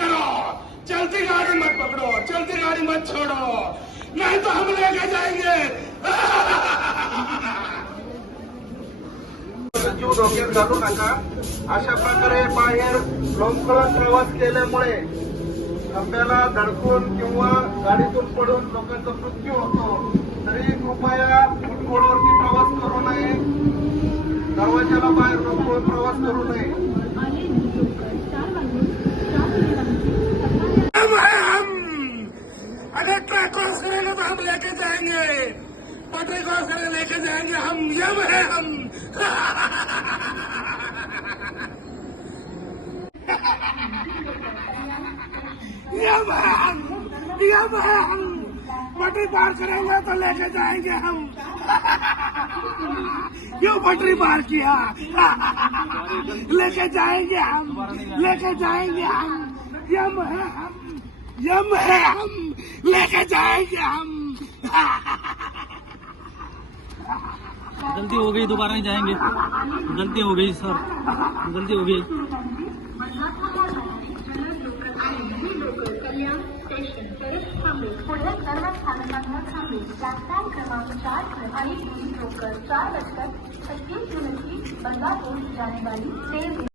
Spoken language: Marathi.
करो, चलती गाड़ी मत पकड़ो, चलती गाड़ी मत छोड़ो, नहीं तो हम लेके जाएंगे। जीव धोक्यात घालू नका। अशा प्रकारे बाहेर लोंबकळत प्रवास केल्यामुळे खांब्याला धडकून किंवा गाडीतून पडून लोकांचा मृत्यू होतो। तरी कृपया फुटबॉलवरती प्रवास करू नये, दरवाजाला बाहेर लोंबकळत प्रवास करू नये। अगर ट्रक क्रॉस करेंगे तो हम लेके जाएंगे, पटरी क्रॉस करेंगे लेके जाएंगे, हम यम है हम। यम है हम, यम है हम, पटरी पार करेंगे तो लेके जाएंगे हम। क्यों पटरी पार किया? लेके जाएंगे हम, लेके जाएंगे हम, यम है हम, यम है हम, लेके जाएंगे हम। गलती हो गई, दोबारा नहीं जाएंगे। गलती हो गई सर, गलती हो गई। पुढे सर्व स्थानकांवर थांबे। प्लॅटफॉर्म क्रमांक 4 आणि 3 रोकर 4:25 मिनिट बंगापूर जाने वाली ट्रेन